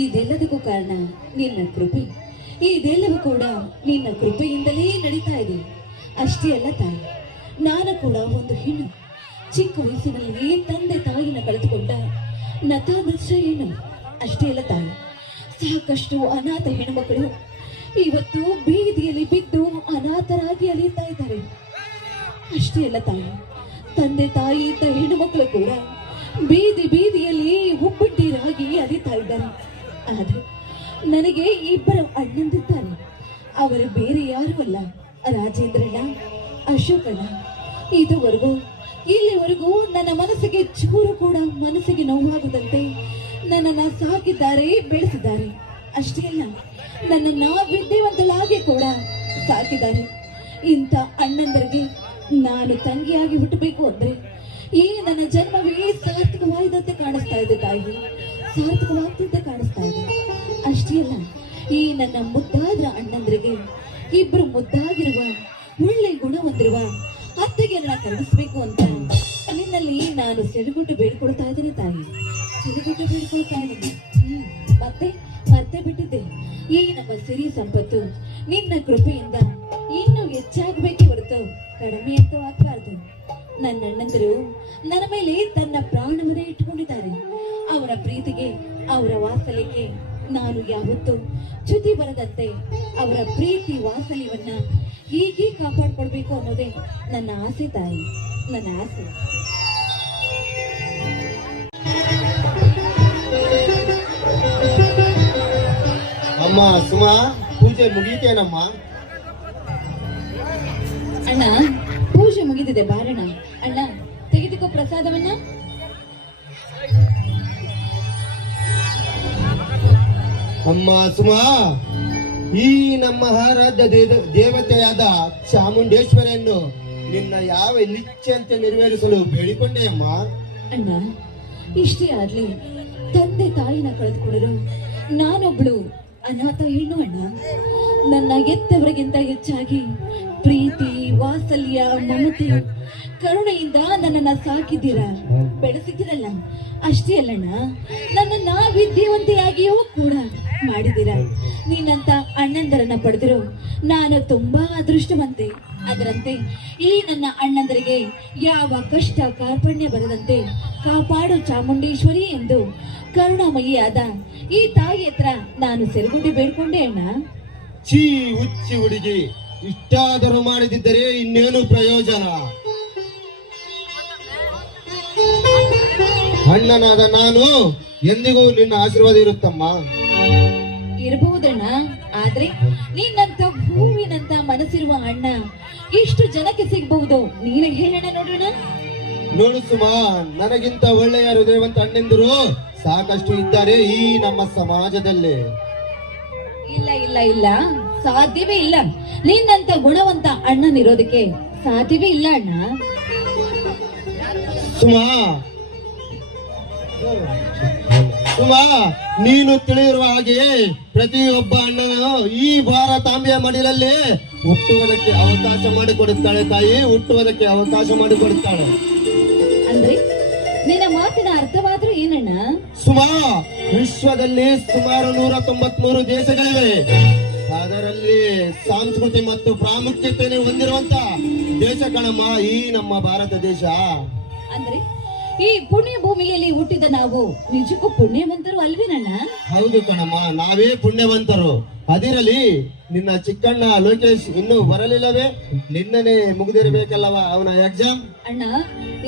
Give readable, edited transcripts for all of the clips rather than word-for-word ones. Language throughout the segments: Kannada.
ಇದೆಲ್ಲದಕ್ಕೂ ಕಾರಣ ನಿನ್ನ ಕೃಪೆ. ಇದೆಲ್ಲವೂ ಕೂಡ ನಿನ್ನ ಕೃಪೆಯಿಂದಲೇ ನಡೀತಾ ಇದೆ. ಅಷ್ಟೇ ಅಲ್ಲ ತಾಯಿ, ನಾನು ಕೂಡ ಒಂದು ಹೆಣ್ಣು. ಚಿಕ್ಕ ವಯಸ್ಸಿನಲ್ಲಿ ತಂದೆ ತಾಯಿನ ಕಳೆದುಕೊಂಡ ನತಾದೃಷ್ಟ ಹೆಣ್ಣು. ಅಷ್ಟೇ ಅಲ್ಲ ತಾಯಿ, ಸಾಕಷ್ಟು ಅನಾಥ ಹೆಣ್ಣುಮಕ್ಕಳು ಇವತ್ತು ಬೀದಿಯಲ್ಲಿ ಬಿದ್ದು ಅನಾಥರಾಗಿ ಅಲಿತಾ ಇದ್ದಾರೆ. ಅಷ್ಟೇ ಅಲ್ಲ ತಾಯಿ, ತಂದೆ ತಾಯಿ ಇದ್ದ ಹೆಣ್ಣು ಮಕ್ಕಳು ಕೂಡ ಬೀದಿಯಲ್ಲಿ ಒಬ್ಬಟ್ಟಿರಾಗಿ ಅಲಿತಾ ಇದ್ದಾರೆ. ಆದ್ರೆ ನನಗೆ ಇಬ್ಬರು ಅಣ್ಣಂದಿದ್ದಾರೆ. ಅವರು ಬೇರೆ ಯಾರು ಅಲ್ಲ, ರಾಜೇಂದ್ರಣ್ಣ, ಅಶೋಕಣ್ಣ. ಇಲ್ಲಿವರೆಗೂ ನನ್ನ ಮನಸ್ಸಿಗೆ ಚೂರು ಕೂಡ ಮನಸ್ಸಿಗೆ ನೋವಾಗದಂತೆ ನನ್ನನ್ನು ಸಾಕಿದ್ದಾರೆ, ಬೆಳೆಸಿದ್ದಾರೆ. ಅಷ್ಟೇ ಅಲ್ಲ, ನನ್ನನ್ನ ವಿದ್ಯಾವಂತಳಾಗಿ ಕೂಡ ಸಾಕಿದ್ದಾರೆ. ಇಂಥ ಅಣ್ಣಂದರಿಗೆ ನಾನು ತಂಗಿಯಾಗಿ ಹುಟ್ಟಬೇಕು ಅಂದ್ರೆ ಈ ನನ್ನ ಜನ್ಮವೇ ಸಾರ್ಥಕವಾದಂತೆ ಕಾಣಿಸ್ತಾ ಇದೆ ತಾಯಿ, ಸಾರ್ಥಕವಾದಂತೆ ಕಾಣಿಸ್ತಾ ಇದೆ. ಅಷ್ಟೇ ಅಲ್ಲ, ಈ ನನ್ನ ಮುದ್ದಾದ ಅಣ್ಣಂದರಿಗೆ ಇಬ್ರು ಮುದ್ದಾಗಿರುವ ಒಳ್ಳೆ ಗುಣ ಹೊಂದಿರುವ ಅತ್ತೆಗೆ ನನ್ನ ಕರುಣಿಸ್ಬೇಕು ಅಂತ ನಿನ್ನಲ್ಲಿ ನಾನು ಸೆರಗುಟ್ಟು ಬೇಡ್ಕೊಳ್ತಾ ಇದ್ದೇನೆ ತಾಯಿ, ಸೆರಗುಟ್ಟು ಬೇಡ್ಕೊಳ್ತಾ ಇದ್ದೇನೆ. ಮತ್ತೆ ಬಿಟ್ಟಿದ್ದೆ. ಈ ನಮ್ಮ ಸಿರಿ ಸಂಪತ್ತು ನಿನ್ನ ಕೃಪೆಯಿಂದ ಇನ್ನೂ ಹೆಚ್ಚಾಗಬೇಕೇ ಹೊರತು ಕಡಿಮೆ ಅಂತ ಆಗಬಾರ್ದು. ನನ್ನ ಅಣ್ಣಂದರು ನನ್ನ ಮೇಲೆ ತನ್ನ ಪ್ರಾಣವನ್ನೇ ಇಟ್ಟುಕೊಂಡಿದ್ದಾರೆ. ಅವರ ಪ್ರೀತಿಗೆ, ಅವರ ವಾತ್ಸಲ್ಯಕ್ಕೆ ನಾನು ಯಾವತ್ತೂ ಚ್ಯುತಿ ಬರದಂತೆ ಅವರ ಪ್ರೀತಿ ವಾತ್ಸಲ್ಯವನ್ನ ಹೀಗೆ ಕಾಪಾಡ್ಕೊಳ್ಬೇಕು ಅನ್ನೋದೇ ನನ್ನ ಆಸೆ ತಾಯಿ, ನನ್ನ ಆಸೆ. ಅಮ್ಮ ಸುಮಾ, ಪೂಜೆ ಮುಗೀತೇನಮ್ಮ? ಅಣ್ಣ, ಪೂಜೆ ಮುಗಿದಿದೆ, ಬಾರಣ. ಅಣ್ಣ, ತೆಗೆದುಕೋ ಪ್ರಸಾದವನ್ನ. ಅಮ್ಮ ಸುಮಾ, ಈ ನಮ್ಮ ಆರಾಧ್ಯ ದೇವತೆಯಾದ ಚಾಮುಂಡೇಶ್ವರಿಯನ್ನು ನಿನ್ನ ಯಾವ ನಿಶ್ಚಯಂತೆ ನೆರವೇರಿಸಲು ಬೇಡಿಕೊಂಡೆ ಅಮ್ಮ. ಅಣ್ಣ, ಇಷ್ಟೇ ಆಗ್ಲಿ, ತಂದೆ ತಾಯಿನ ಕಳೆದುಕೊಂಡರು ನಾನೊಬ್ಳು ಅನಾಥ ಹೆಣ್ಣು ಅಣ್ಣ. ನನ್ನ ಎತ್ತವರಿಗಿಂತ ಹೆಚ್ಚಾಗಿ ಪ್ರೀತಿ, ವಾತ್ಸಲ್ಯ, ಮಮತೆ, ಕರುಣೆಯಿಂದ ನನ್ನನ್ನ ಸಾಕಿದ್ದೀರಾ, ಬೆಳೆಸಿದ್ದೀರಲ್ಲ. ಅಷ್ಟೇ ಅಲ್ಲಣ್ಣ, ನನ್ನನ್ನ ವಿದ್ಯಾವಂತೆಯಾಗಿಯೂ ಕೂಡ ಮಾಡಿದ್ದೀರಾ. ನೀನಂತ ಅಣ್ಣಂದರನ್ನ ಪಡೆದಿರೋ ನಾನು ತುಂಬಾ ಅದೃಷ್ಟವಂತೆ. ಅದರಂತೆ ಈ ನನ್ನ ಅಣ್ಣಂದರಿಗೆ ಯಾವ ಕಷ್ಟ ಕಾರ್ಪಣ್ಯ ಬರದಂತೆ ಕಾಪಾಡು ಚಾಮುಂಡೇಶ್ವರಿ ಎಂದು ಕರುಣಾಮಯಿಯಾದ ಈ ತಾಯಿ ಹತ್ರ ನಾನು ಸೆರಗುಂಡಿ ಬೇಡ್ಕೊಂಡೆ ಅಣ್ಣ. ಚೀ ಹುಚ್ಚಿ ಹುಡುಗಿ, ಇಷ್ಟಾದರೂ ಮಾಡದಿದ್ದರೆ ಇನ್ನೇನು ಪ್ರಯೋಜನ? ಅಣ್ಣನಾದ ನಾನು ಎಂದಿಗೂ ನಿನ್ನ ಆಶೀರ್ವಾದ ಇರುತ್ತಮ್ಮ. ಇರಬಹುದಣ್ಣ, ಆದ್ರೆ ನಿನ್ನಂತ ಹೂವಿನಂತ ಮನಸ್ಸಿರುವ ಅಣ್ಣ ಇಷ್ಟು ಜನಕ್ಕೆ ಸಿಗಬಹುದು, ನೀನೇ ಹೇಳೋಣ ನೋಡೋಣ. ನೋಡು ಸುಮಾ, ನನಗಿಂತ ಒಳ್ಳೆಯ ಹೃದಯವಂತ ಅಣ್ಣಂದಿರು ಸಾಕಷ್ಟು ಇದ್ದಾರೆ ಈ ನಮ್ಮ ಸಮಾಜದಲ್ಲಿ. ಇಲ್ಲ ಇಲ್ಲ ಇಲ್ಲ, ಸಾಧ್ಯವೇ ಇಲ್ಲ. ನಿನ್ನಂತ ಗುಣವಂತ ಅಣ್ಣನಿರೋದಕ್ಕೆ ಸಾಧ್ಯವೇ ಇಲ್ಲ ಅಣ್ಣ. ಸುಮಾ, ನೀನು ತಿಳಿದಿರುವ ಹಾಗೆ ಪ್ರತಿಯೊಬ್ಬ ಅಣ್ಣನು ಈ ಭಾರತಾಂಬೆಯ ಮಡಿಲಲ್ಲಿ ಹುಟ್ಟುವುದಕ್ಕೆ ಅವಕಾಶ ಮಾಡಿಕೊಡುತ್ತಾಳೆ ತಾಯಿ, ಹುಟ್ಟುವುದಕ್ಕೆ ಅವಕಾಶ ಮಾಡಿಕೊಡುತ್ತಾಳೆ. ಅಂದ್ರೆ ನಿನ್ನ ಮಾತಿನ ಅರ್ಥವಾದ್ರೂ ಏನಣ್ಣ? ಸುಮಾ, ವಿಶ್ವದಲ್ಲಿ ಸುಮಾರು 193 ದೇಶಗಳಿವೆ. ಅದರಲ್ಲಿ ಸಂಸ್ಕೃತಿ ಮತ್ತು ಪ್ರಾಮುಖ್ಯತೆ ಹೊಂದಿರುವಂತ ದೇಶ ಕಣಮ್ಮ ಈ ನಮ್ಮ ಭಾರತ ದೇಶ. ಅಂದ್ರೆ ಈ ಪುಣ್ಯ ಭೂಮಿಯಲ್ಲಿ ಹುಟ್ಟಿದ ನಾವು ನಿಜಕ್ಕೂ ಪುಣ್ಯವಂತರು ಅಲ್ವೇನಣ್ಣ? ಹೌದು ಕಣಮ್ಮ, ನಾವೇ ಪುಣ್ಯವಂತರು. ಅದಿರಲಿ, ನಿನ್ನ ಚಿಕ್ಕಣ್ಣ ಲೋಕೇಶ್ ಇನ್ನೂ ಬರಲಿಲ್ಲವೇ? ನಿನ್ನನೆ ಮುಗಿದಿರಬೇಕಲ್ಲವ ಅವನ ಎಕ್ಸಾಮ್? ಅಣ್ಣ,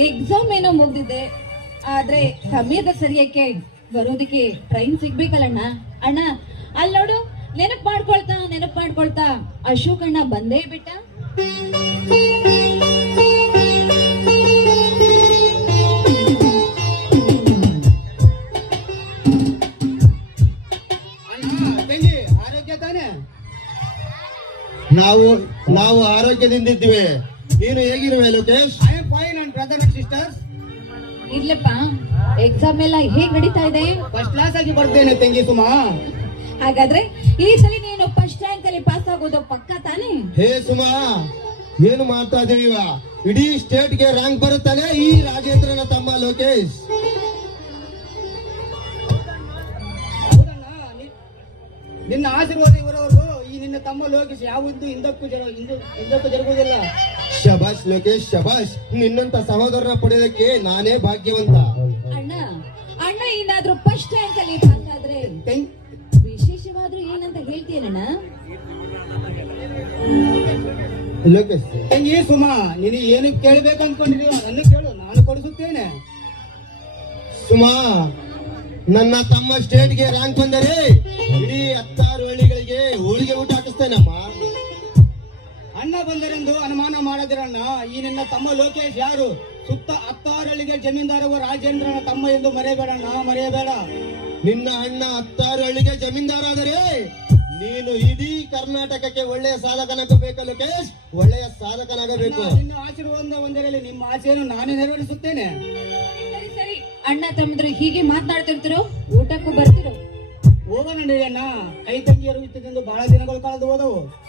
ಎಕ್ಸಾಮ್ ಏನೋ ಮುಗ್ದಿದೆ, ಆದ್ರೆ ಸಮಯದ ಸರಿಯಕ್ಕೆ ಬರೋದಕ್ಕೆ ಟ್ರೈನ್ ಸಿಗ್ಬೇಕಲ್ಲಣ್ಣ. ಅಣ್ಣ, ಅಲ್ಲಿ ನೋಡು, ನೆನಪು ಮಾಡ್ಕೊಳ್ತಾ ಅಶೋಕಣ್ಣ ಬಂದೇ ಬಿಟ್ಟ. ನಾವು ಆರೋಗ್ಯದಿಂದಿದ್ದೀವಿ. ನೀನು ಹೇಗಿರುವೆ Lokesh? I am fine and brother and sisters. ಇರ್ಲಪ್ಪ, ಎಕ್ಸಾಮ್ ಎಲ್ಲ ಹೇಗ್ ನಡೀತಾ ಇದೆ? ಫಸ್ಟ್ ಕ್ಲಾಸ್ ಆಗಿ ಬರ್ತೇನೆ ತಂಗಿ ಸುಮಾ. ಹಾಗಾದ್ರೆ ಈ ಸಲ ನೀನು ಫಸ್ಟ್ ರ್ಯಾಂಕ್ ಅಲ್ಲಿ ಪಾಸ್ ಆಗೋದು ಪಕ್ಕ ತಾನೆ? ಹೇ ಸುಮಾ, ಏನು ಮಾಡ್ತಾ ಇದೀವ? ಇಡೀ ಸ್ಟೇಟ್ ಗೆ ರ್ಯಾಂಕ್ ಬರುತ್ತಾನೆ ಈ ರಾಜೇಂದ್ರನ ತಮ್ಮ ಲೋಕೇಶ್. ಹೌದಣ್ಣ, ನಿನ್ನ ಆಶೀರ್ವಾದ ಇವರವರೆಗೂ ಈ ನಿನ್ನ ತಮ್ಮ ಲೋಕೇಶ್ ಯಾವತ್ತೂ ಹಿಂದಕ್ಕೂ ಜರುಗುವುದಿಲ್ಲ. ಶಬಾಷ್ ಲೋಕೇಶ್ ಶಬಾಷ್, ನಿನ್ನಂತ ಸಹೋದರನ ಪಡೆಯೋದಕ್ಕೆ ನಾನೇ ಭಾಗ್ಯವಂತ. ಅಣ್ಣ ಅಣ್ಣ ಏನಾದ್ರೂ ಫಸ್ಟ್ ರ್ಯಾಂಕ್ ಅಲ್ಲಿ ಪಾಸ್ ಆದ್ರೆ ತೆಂಗ್- ವಿಶೇಷವಾದ್ರೂ ಏನಂತ ಹೇಳ್ತೀಯಣ್ಣ? ಲೋಕೇಶ್ ತಂಗಿ ಸುಮಾ, ನೀನು ಏನು ಕೇಳ್ಬೇಕು ಅನ್ಕೊಂಡ್ರಿ ಅದನ್ನು ಕೇಳು, ನಾನು ಕೊಡಿಸುತ್ತೇನೆ. ಸುಮಾ, ನನ್ನ ತಮ್ಮ ಸ್ಟೇಟ್ಗೆ ರ್ಯಾಂಕ್ ಬಂದರೆ ಇಡೀ 16 ಹಳ್ಳಿಗಳಿಗೆ ಹೋಳಿಗೆ ಊಟ ಹಾಕಿಸ್ತೇನಮ್ಮ. ಅಣ್ಣ ಬಂದರೆಂದು ಅನುಮಾನ ಮಾಡದಿರಣ್ಣ. ಈ ನಿನ್ನ ತಮ್ಮ ಲೋಕೇಶ್ ಯಾರು? ಸುತ್ತ 16 ಹಳ್ಳಿಗೆ ಜಮೀನ್ದಾರವ ರಾಜೇಂದ್ರನ ತಮ್ಮ ಎಂದು ಮರೆಯಬೇಡಣ್ಣ, ಮರೆಯಬೇಡ. ನಿನ್ನ ಅಣ್ಣ 16 ಹಳ್ಳಿಗೆ ಜಮೀನ್ದಾರ ಆದರೆ ನೀನು ಇಡೀ ಕರ್ನಾಟಕಕ್ಕೆ ಒಳ್ಳೆಯ ಸಾಧಕನಾಗಬೇಕು ಲೋಕೇಶ್, ಒಳ್ಳೆಯ ಸಾಧಕನಾಗಬೇಕು. ನಿನ್ನ ಆಶೀರ್ವಾದ ಒಂದರಲ್ಲಿ ನಿಮ್ಮ ಆಸೆಯನ್ನು ನಾನೇ ನೆರವೇರಿಸುತ್ತೇನೆ. ಸರಿ ಸರಿ, ಅಣ್ಣ ತಮ್ಮದ್ರು ಹೀಗೆ ಮಾತನಾಡ್ತಿರ್ತಿರೋ, ಊಟಕ್ಕೂ ಬರ್ತಿರೋ. ಹೋಗೋಣ ಅಣ್ಣ, ಕೈ ತಂಗಿಯರು ಇತ್ತದೆಂದು ಬಹಳ ದಿನಗಳು ಕಳೆದು ಹೋದವು.